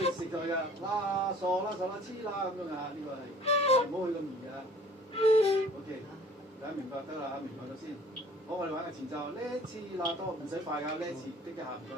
以食佢㗎。啦傻啦傻啦黐啦咁樣啊！呢個係唔好去咁易啊。OK， 大家明白得啦，明白咗先。好，我哋玩個前奏。呢次啦多唔使快㗎，呢次即刻下唔該。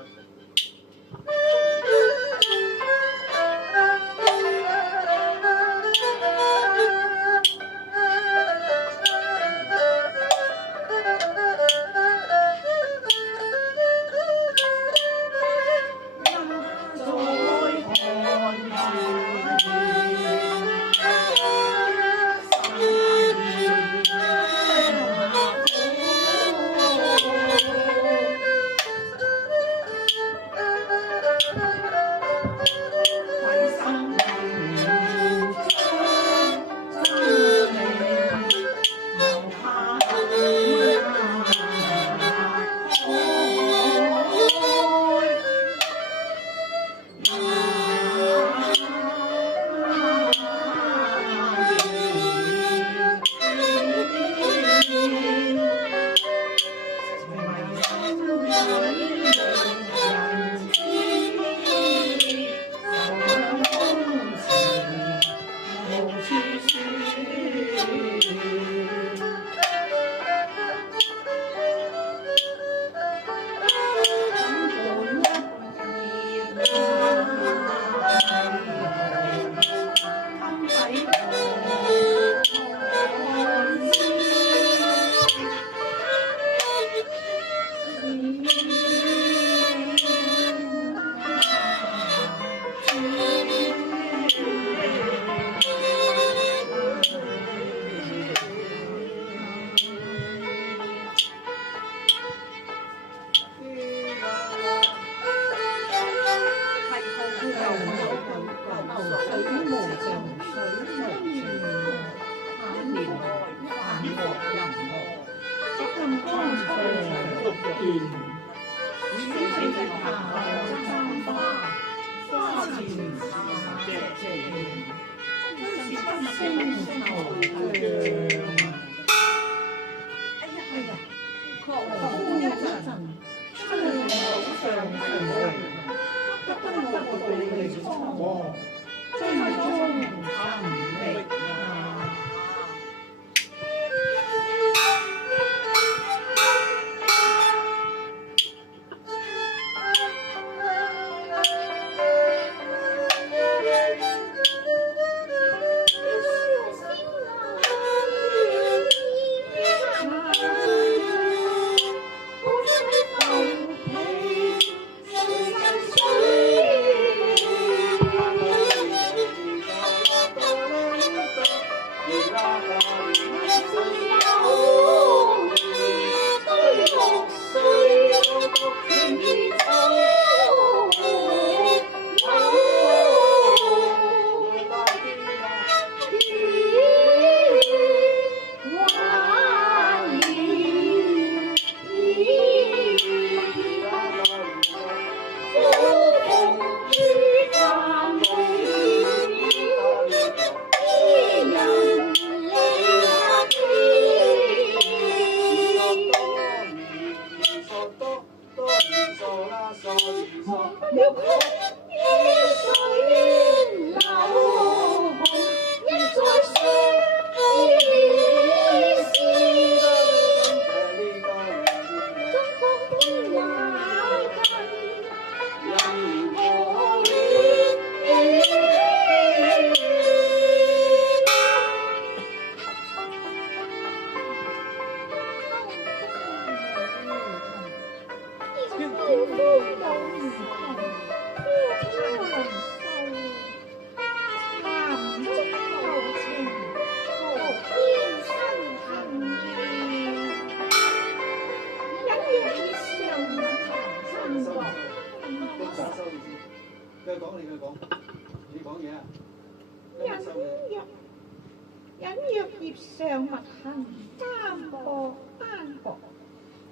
上勿行，三步單步，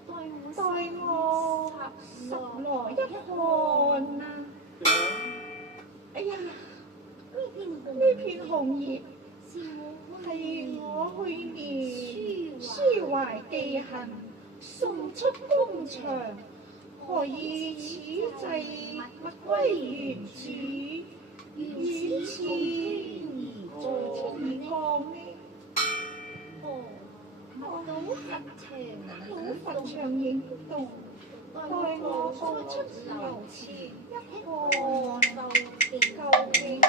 待我十來一看啊！哎呀，呢片紅葉係我去年抒懷寄恨送出宮場，何以此際物歸原主？與此做情歌呢？老佛長影動，待我付出留前一個究竟啊！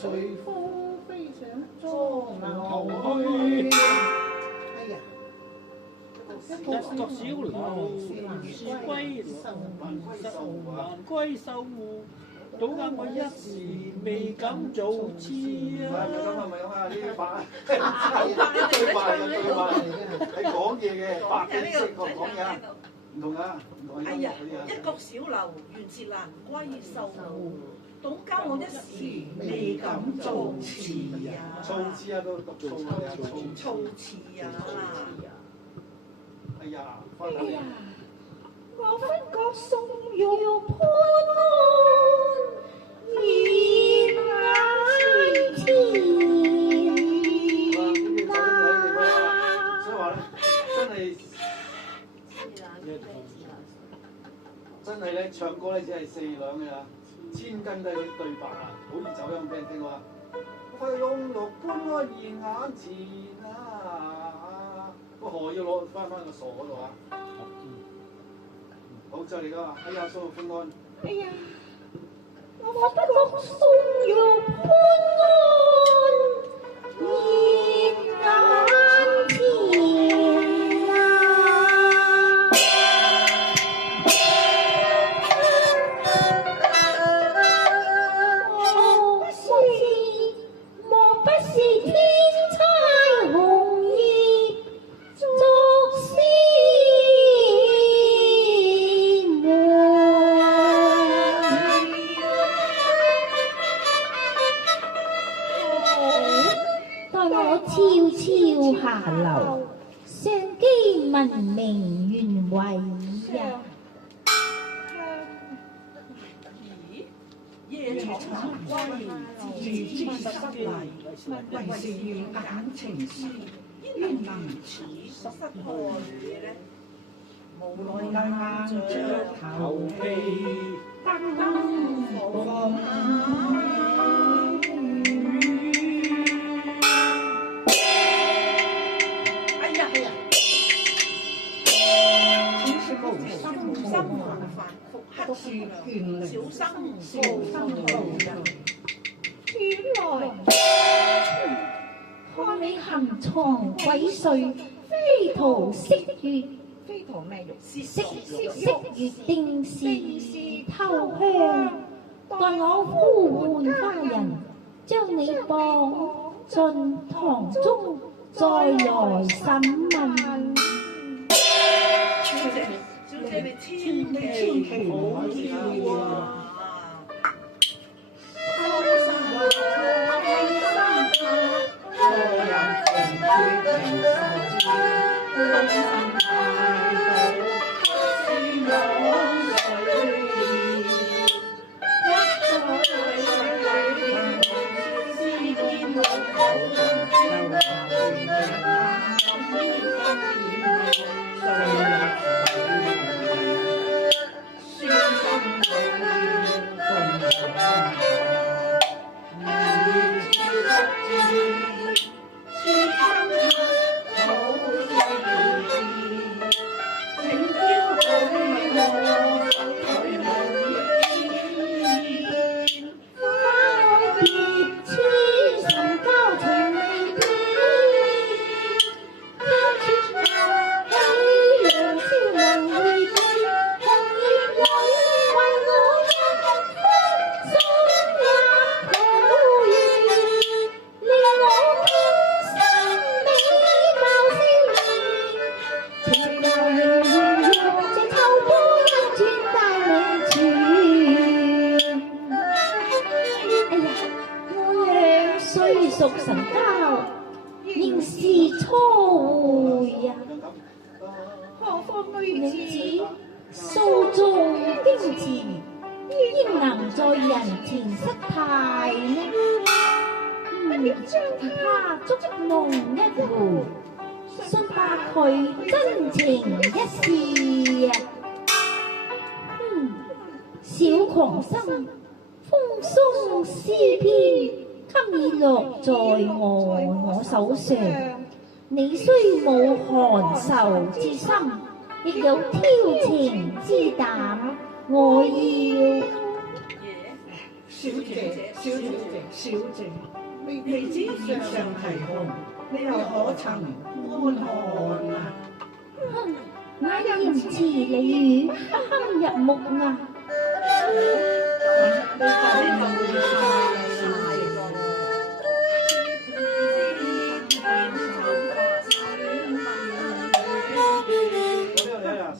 隨風飛上中流去。哎呀！一作小樓，是歸來，還歸守護。倒啱我一時未敢做痴係咪咁啊！係咪咁啊？呢啲白對白嘅對白，係講嘢嘅白嘅識講嘢啊，唔同啊，唔同係音樂嗰啲啊。一閣小樓，原是難歸守護。倒教我一時未敢造詞啊！措詞啊，都讀錯嘅，措詞啊！哎呀，翻嚟。我分覺送玉潘安，熱眼前所以話咧，真係咧，唱歌咧只係4兩嘅啦，千斤都係啲對白啊，好易走音俾人聽話。費用玉潘安現眼前啊，個河要攞翻個傻嗰度啊！好就嚟啦！哎呀，蘇玉潘安。哎呀，我不覺送玉潘安，熱眼前啊！莫不是天差紅葉作詩。悄悄下流，相機聞名原為呀！咦？夜闖歸，自知失禮，為是感情書，焉能此失去呢？無奈硬着頭皮，登放心煩復刻是權力，小心路人。原來看你行藏鬼祟，飛圖色月，飛圖咩肉？色月定是偷香，待我呼喚家人，將你綁進堂中，再來審問。小姐，你千祈唔好跳啊！屬神交，應是初會呀。何況女子素重矜持，焉能在人前失態呢？人將他捉弄一回，信怕佢真情一試。小狂心，風騷詩篇，今已落在我手上。你雖冇寒仇之心，亦有挑情之膽。我要小姐，未知月上提紅，你又可曾觀看啊？那言辭俚語堪入目啊！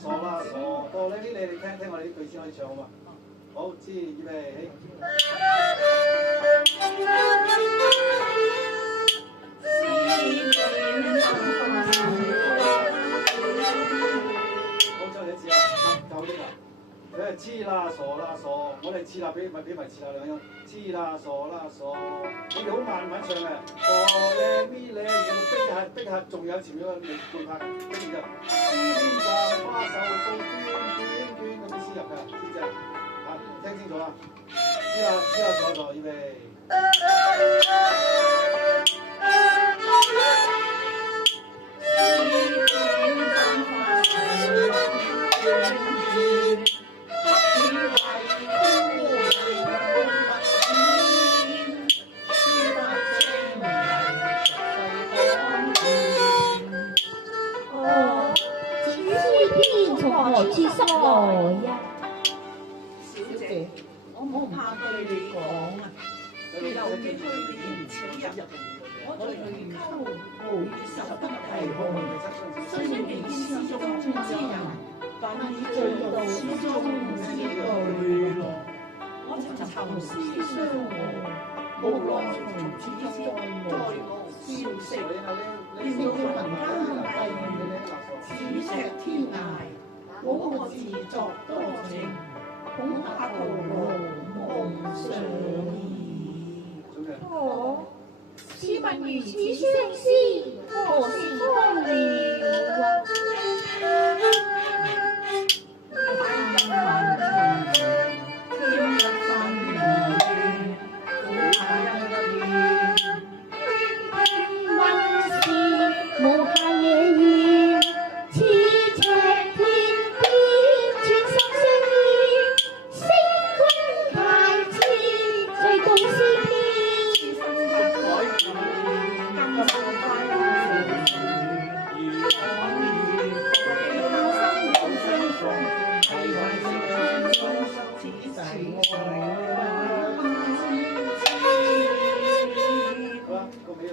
傻啦傻，到呢啲你聽我哋啲句先可以唱好嘛？好，知預備起。好，再嚟一次啊！夠啲啦。佢係黐啦傻啦傻，我哋黐啦俾埋黐啦兩音。黐啦傻啦傻，你哋好慢慢唱嘅。哆咧咪咧，要逼下，仲有前面個半拍，跟住就天上花手送娟咁樣先入㗎，知唔知啊？嚇，聽清楚啊！黐啦傻傻，預備。從何處塞來呀？小姐，我唔怕對你講啊，有機會言此入，我隨溝無意受不提紅，雖然詩中之人，但以醉到詩中之淚落。我曾愁思相和，無奈從此再無消息，便到人間此石天涯。我個自作多情，恐怕徒勞夢想矣。試問如此相思，何時方了啊？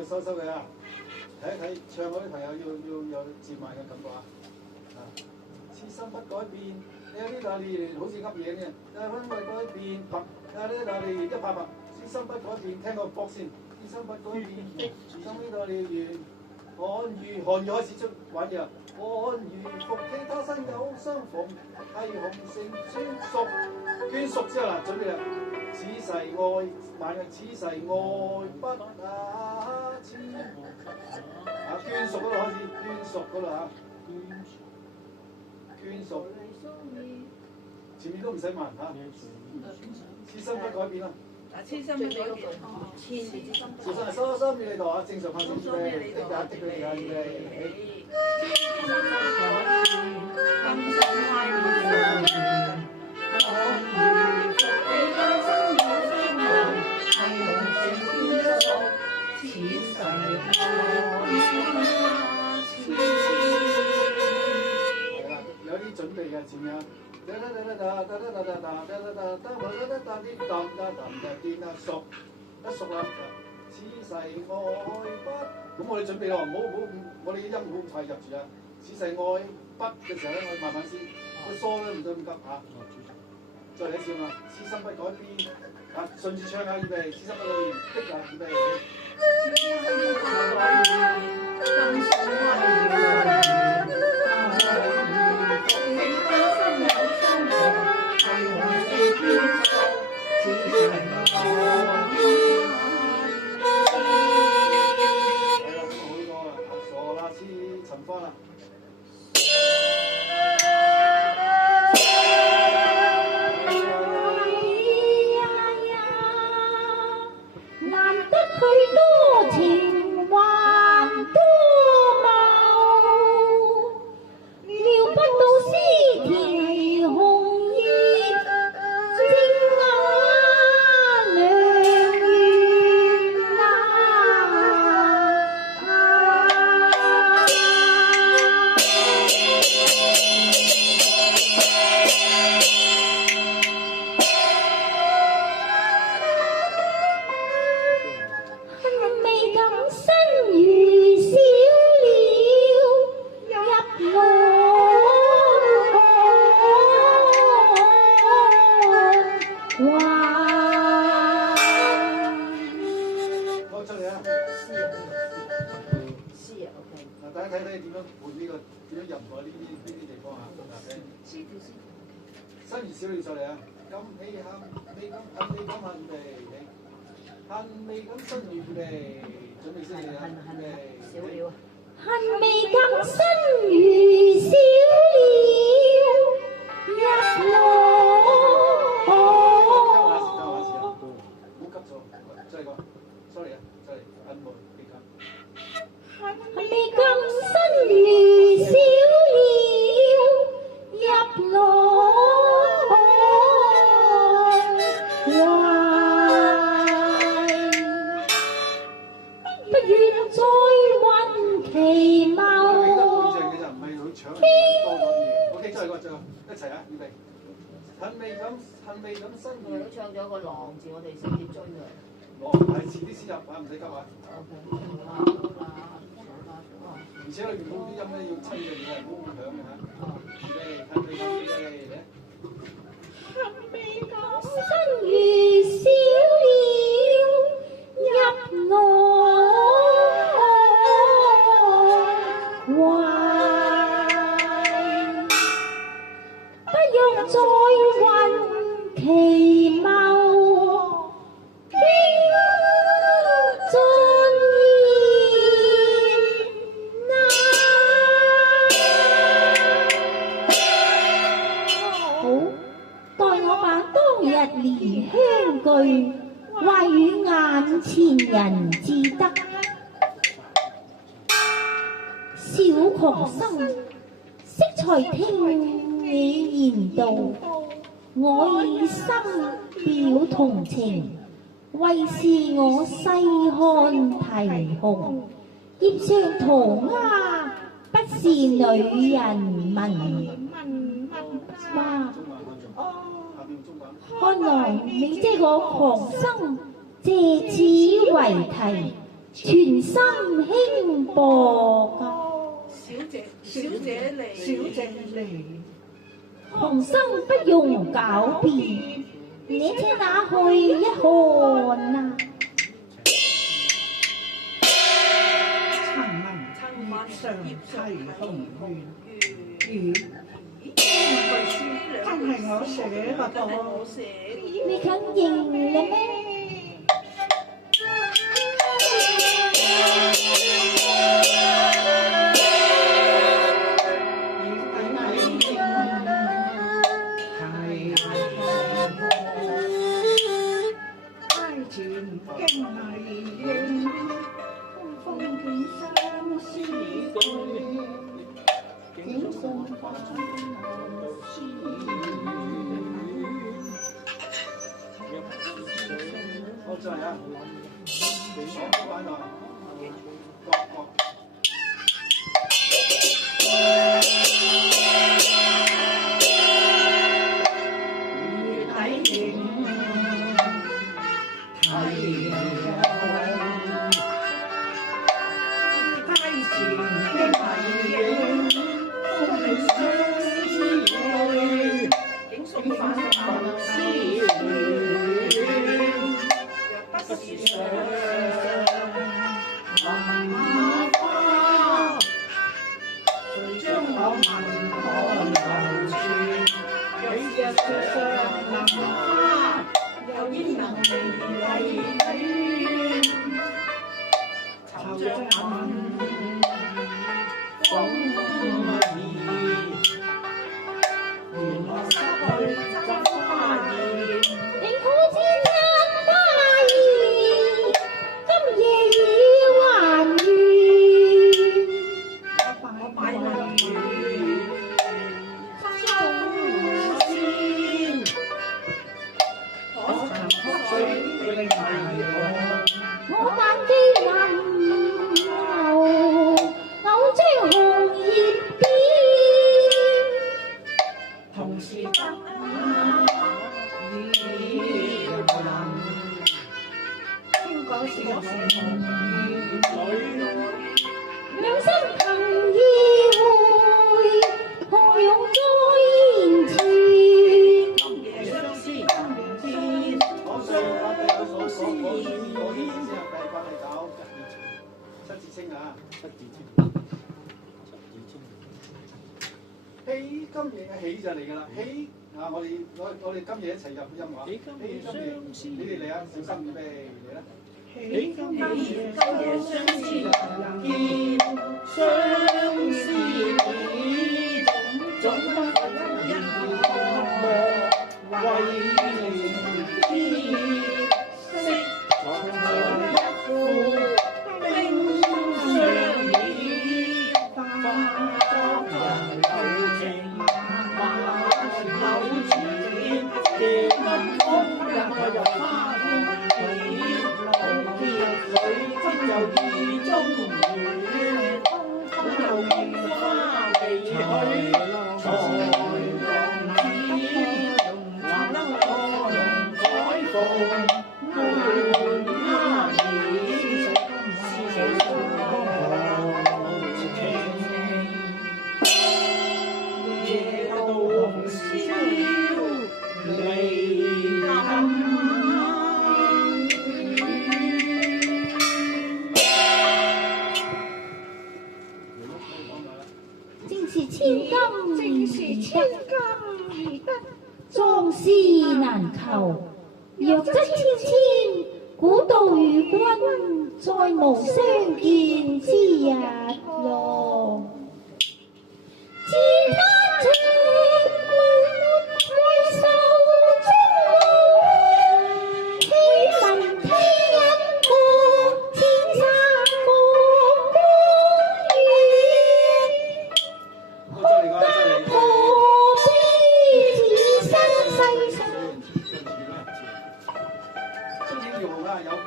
收佢啊！睇一睇唱嗰啲朋友要有節奏嘅感覺啊！此心不改變，你有呢度你好似噏嘢嘅，但係分為改變拍，但係呢度你一拍拍，此心不改變，聽個搏先，此心不改變，此心呢度你完，韓語開始出玩嘢啊！安如復其他身有相逢，係紅成專屬，捐屬之後啦，準備啦！此世愛，萬日此世愛不啊痴。啊，捐屬嗰度開始，捐屬嗰度嚇，捐屬，前面都唔使問嚇，此心不改變啦。黐心嘅嗰個，小心收心俾你度啊，正常拍攝嘅，滴下滴佢哋啊，預備。有啲準備嘅前面啊，熟，一熟啦，此世愛不，咁我哋準備咯，唔好，我哋嘅音唔好太入住啊。此世愛不嘅時候咧，我哋慢慢先，個疏咧唔使咁急嚇。再嚟一次嘛，此心不改變，啊順住唱下預備，此心不改變，的啊預備。難得佢多情還多貌，料不到詩田紅葉正雅良緣恨未敢身如小鳥入浪灣。好出嚟啊！詩啊，OK。嗱，大家睇睇點樣換呢個點樣入我呢啲地方啊？嗱，詩條詩。新兒小鳥上嚟啊！咁氣恨未敢恨未敢恨地，恨未敢身如地，準備先嚟啊！小鳥。恨未敢身如小鳥入浪。唔好急咗，再嚟講，sorry 啊，再嚟，恨未敢。恨未敢身如小鳥入浪懷，不願再韻其呢貌。個半隻嘅就唔係佢搶嚟多講嘢。OK，再嚟個，再嚟一齊啊！預備。恨未敢身佢都唱咗個狼字，我哋先至追佢。我係遲啲先入啊，唔使急啊！ 而且裏面嗰啲音咧要親嘅，唔係好響嘅嚇。恨未敢嚟。恨未敢身如小鳥入浪懷，不用再韻其貌，經盡蓮香具，壞與眼前人至得。小狂心，適才聽你言道，我以心表同情，為是我細看啼紅，葉上塗鴉，不是女人聞話。看來你這個狂心，借此為題，全心輕薄小姐嚟。狂心不用狡辯，你且拿去一看啊！曾聞上提紅鸞，真係我寫嘅噃。你肯認嘞咩？好，再嚟啊！我玩啊！又焉能離離個時候，女兩心憑意會，何用再言辭？今夜相思今我相我意思先係第八第九，七字清啊，七字清，喜今夜嘅喜就嚟㗎啦，喜啊！我哋今夜一齊入音樂，喜今夜相思，你哋嚟啊，小心預備嚟啦！喜今夜夜相思見，相思意，總不一莫為天，惜才一副冰霜面，化作柔情馬口前，夜不風入花園。水之就意中遠，空路花離去，才浪子，還得我彩鳳滿花面，思緒情，夜到紅燒離暗。正是千金易得，壯士難求。若則千千，古道與君再無相見之日咯。自他朝為受中樂，希聞聽音樂，千山光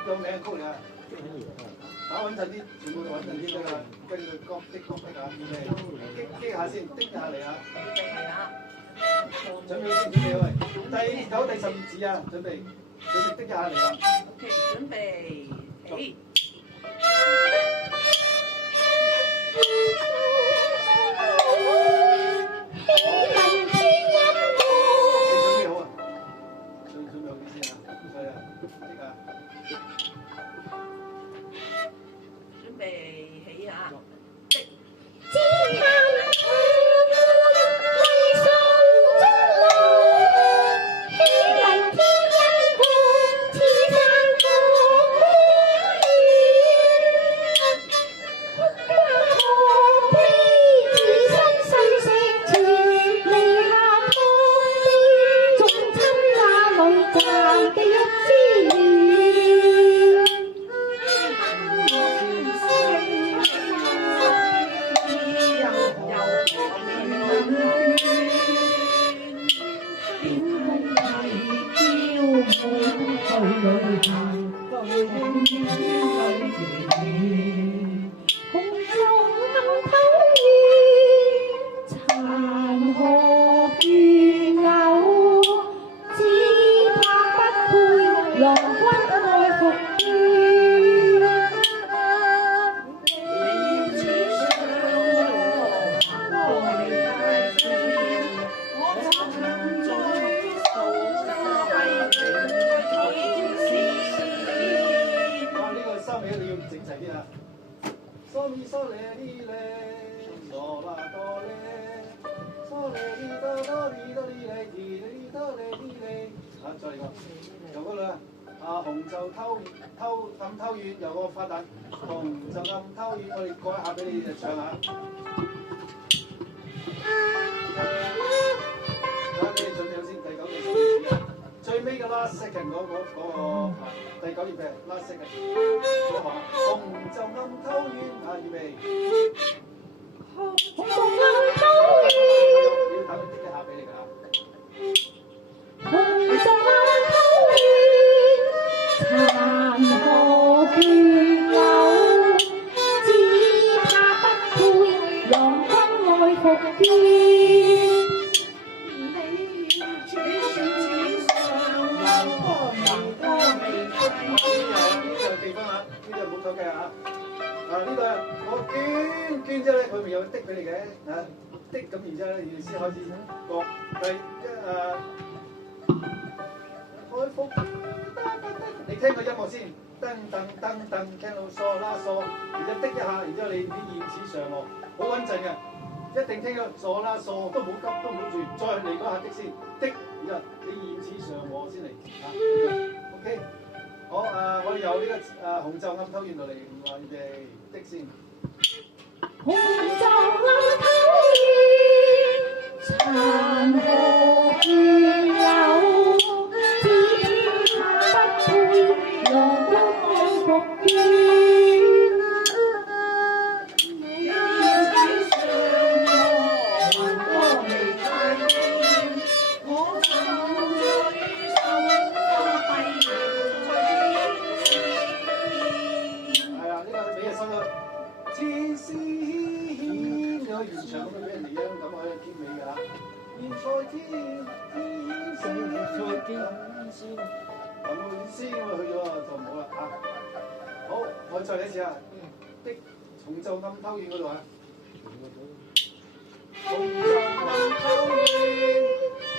有名曲嚟啊！打穩陣啲，全部穩陣啲得啦，跟住角的啊，擊下先，滴下嚟啊！準備先，準備喂，第9、第12字啊，準備滴下嚟啊 OK， 準備起。紅袖偷月，有個發達紅袖暗偷月，我哋改下俾你哋唱下。睇下你哋準備好先，第9、第12字啊，最尾嘅 last second 嗰個第9頁嘅 last second 嗰個紅袖暗偷月啊，預備。紅袖暗偷月，要等佢滴一下俾你㗎。紅袖暗偷月，殘荷倦柳，只怕不配郎君愛復見。呢個地方就唔好偷雞啊！呢個我捐之後咧，佢咪有的俾你嘅的咁，然之後咧，你先開始講第開幅。你聽個音樂先，噔噔噔噔，聽到嗦啦嗦，然之後的一下，然之後你啲燕子上落，好穩陣嘅，一定聽到嗦啦嗦，都唔好急，都唔好住，再嚟嗰下的先，的，然之後你燕子上我先嚟啊 ，OK， 好我哋由呢個紅袖暗偷院度嚟，我哋的先。紅袖暗偷院，殘荷斷柳，只怕不配浪光復見。千絲牽有現場咁俾人哋咁可以結尾㗎。現在天先，咁先我去咗就唔好啦嚇。好，我再嚟一次啊！的重奏暗偷院嗰度啊。重奏暗偷院，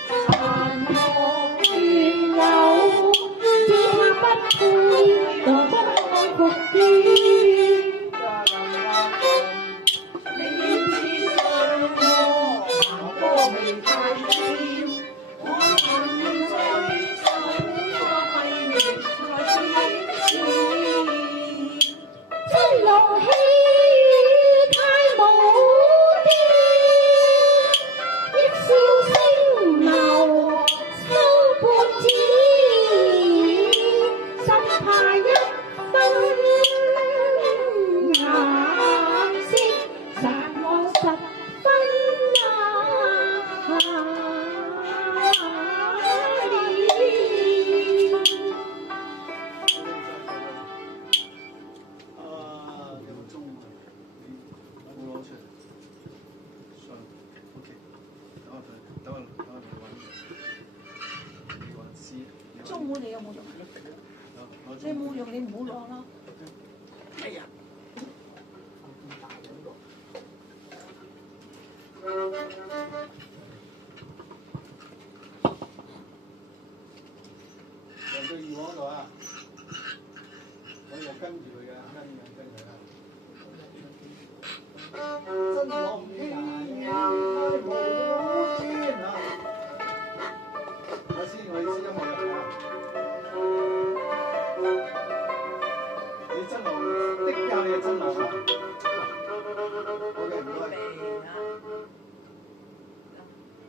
殘荷斷柳，只怕不配浪光復見。中午你有冇用？你冇用，你唔好攞咯。係啊。人對耳環度啊，我又跟住佢嘅，跟佢啦。真樂天太無邊啊！我先音樂入嚟啊！你真樂的教你嘅真樂啊！好嘅，唔該。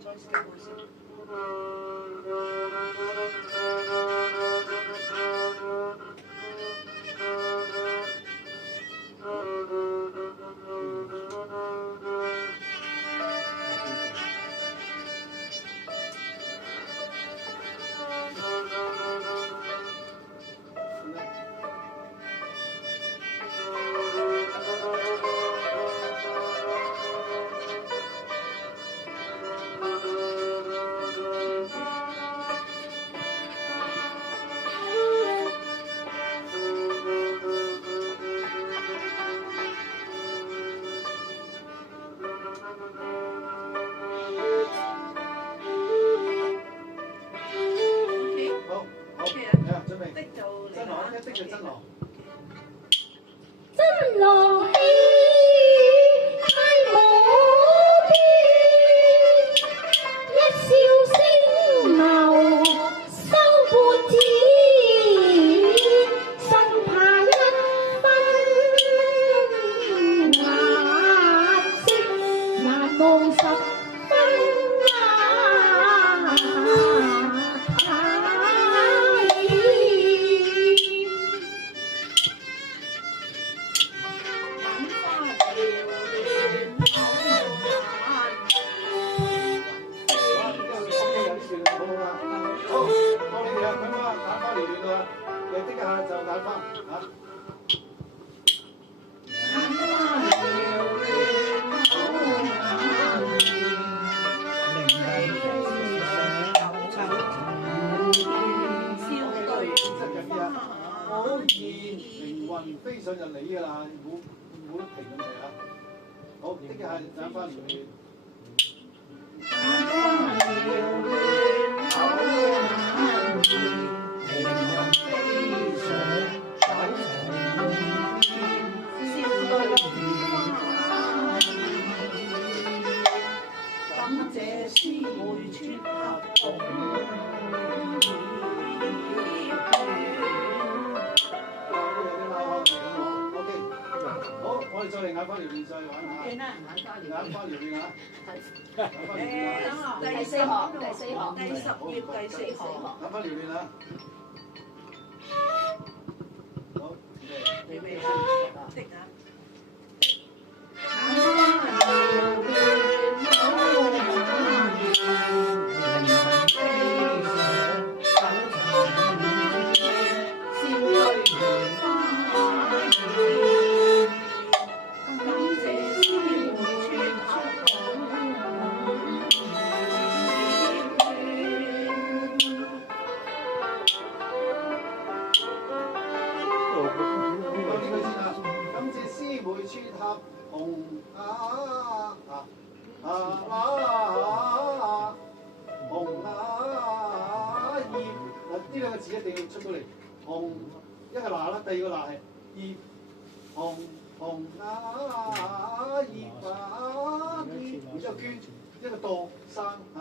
再試一次。靈魂飛上就你㗎啦，冇得停咁滯啊！好，的嘅係揀翻條線。感謝師妹撮合紅好，我哋再嚟眼花撩亂再玩下。見啦，眼花撩亂啊！眼花撩亂啊！第四行，第10頁第4行。眼花撩亂啊！好，你未啊？的啊！呢兩個字一定要出到嚟，紅一個嗱啦，第二個嗱係葉，紅葉然之後捐一個墮生嚇，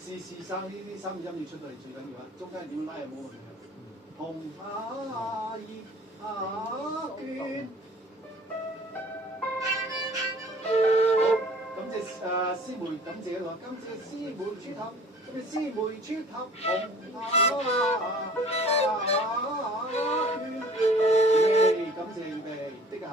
是生呢啲三個音要出到嚟最緊要啊，中間點拉又冇問題啊。紅葉捐，好，感謝師妹，感謝佢話，感謝師妹撮合。師妹撮合紅圈，感謝預備的啊！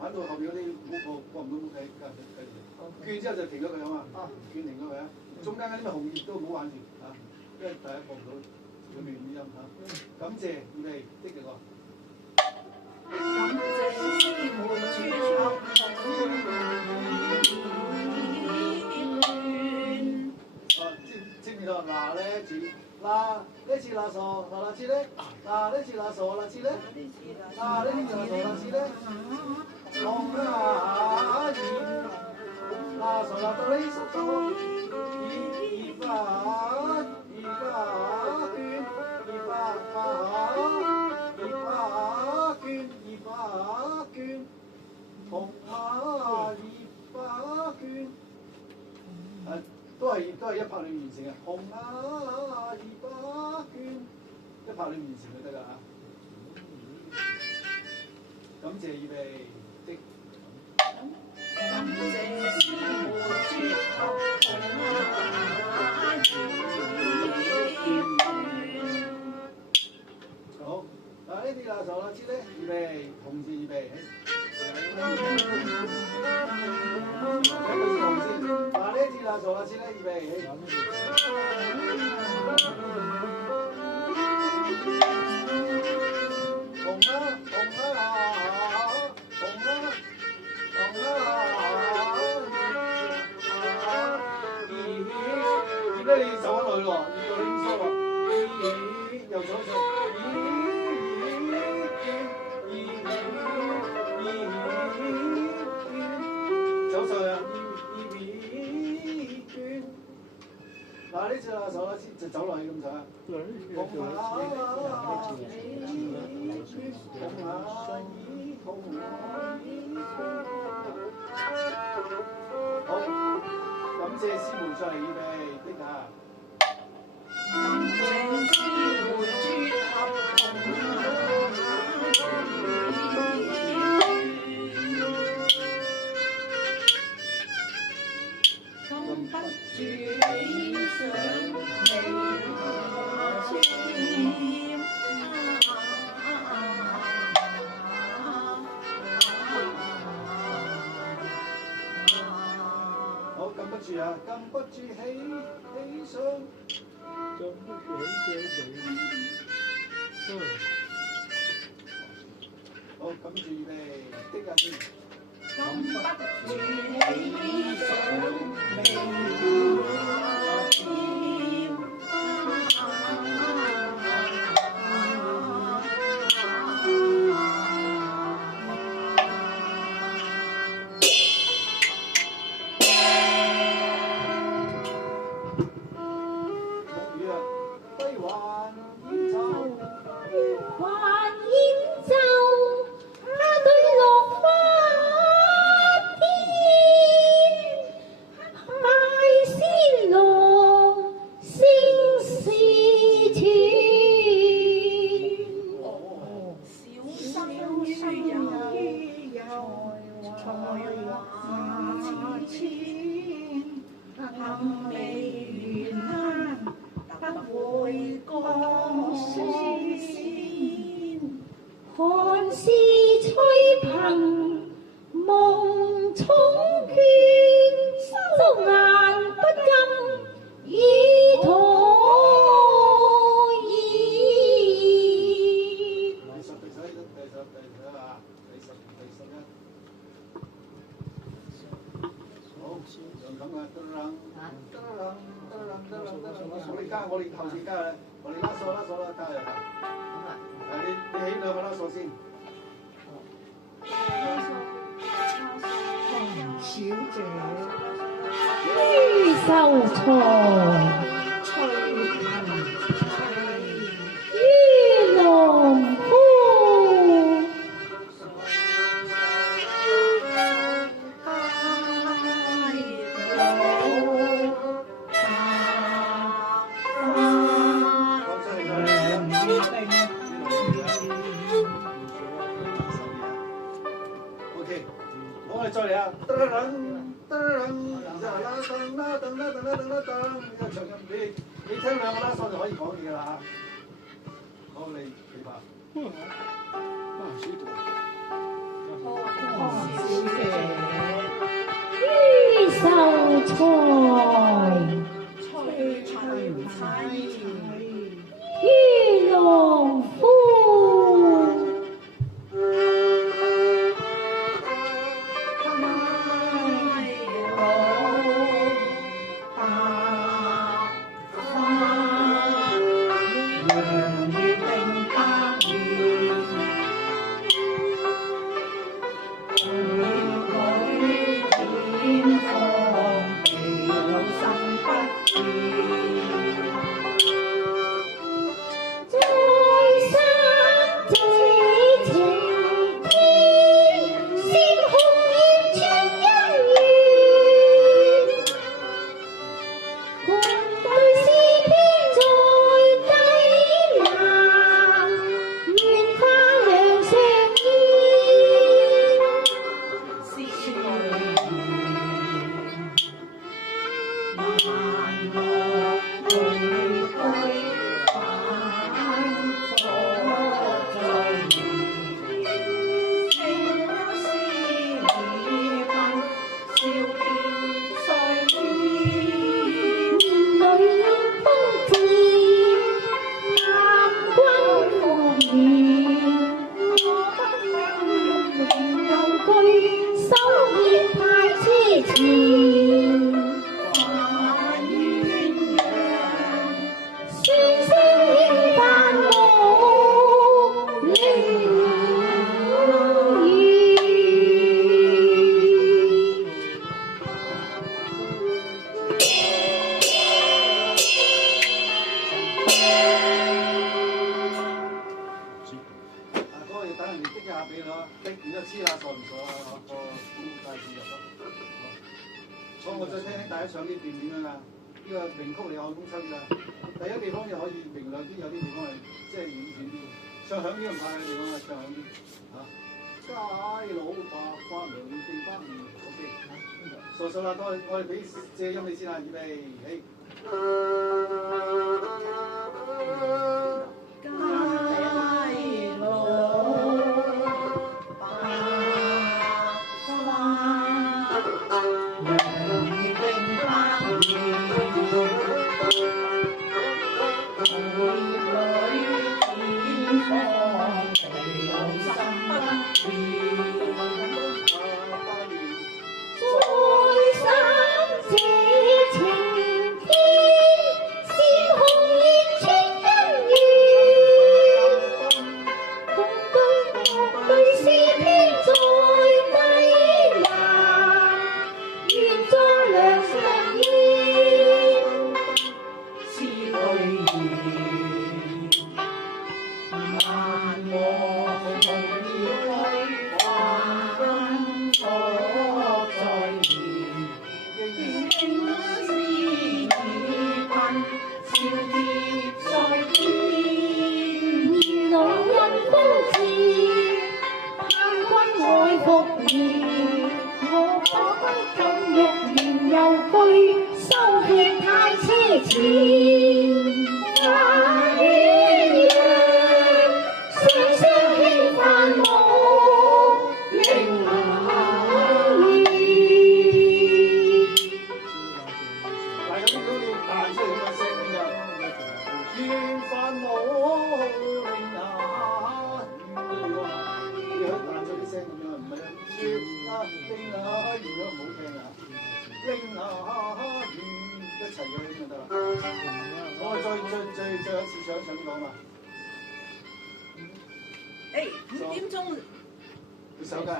玩到後邊嗰啲過唔到冇計，轉之後就停咗佢啊嘛，轉停咗佢啊。中間嗰啲紅葉都唔好玩住嚇，因為大家過唔到佢面語音嚇。感謝預備的嘅喎。感謝師妹撮合知唔知道？嗱咧字，嗱呢次嗱傻，嗱次咧，嗱呢次嗱傻，嗱次咧，嗱呢次嗱傻，嗱次咧。紅葉，嗱傻啦到你十多，葉捐，紅葉捐，都係一拍你完成嘅，紅葉捐，一拍你完成就得㗎嚇。感謝預備。感謝師妹撮合好，嗱呢啲啦，傻啦知咧，預備，同時預備。紅先，嗱呢啲啦，傻啦知咧，預備。紅啦，而家你走咗落去咯，要到你收咯，又走上，走上啊，嗱呢次啦，手啦，就走落去咁就啊，好，感謝師妹再嚟預備的啊！感謝師妹撮合禁不住理想美好，禁不住啊！禁不住喜上。好，跟住預備，的人先。禁不住理想未還煙奏，他對落花天，大仙郎聲是斷。小生於有才華千千，幸未完得會降仙。寒是吹憑夢重倦，周顏不禁已妥意。我哋頭先加啦，我哋拉索加入啦。你起兩個拉索先。小姐，於秀才，吹憑於農夫。再嚟啊！噔噔噔噔，然之後啦噔啦噔啦噔啦噔啦噔，呢個長音你聽兩個拉索就可以講嘢㗎啦嚇。好，你吧。於秀才，於農夫。我再聽聽大家唱呢段點樣啦？呢個名曲你可以公抽㗎。第一地方就可以明亮啲，有啲地方係即係婉轉啲。唱響呢個唔怕嘅地方係唱響啲嚇。街老白花兩地北面 ，OK。數數啦，我哋俾借音你先啦，預備起。街老白花。你可以彈咗啲聲咁樣，唔係應啊，如果唔好聽啊，應啊，一齊嘅咁就得啦。我哋再一次唱呢個啊嘛。誒，5點鐘。你手㗎？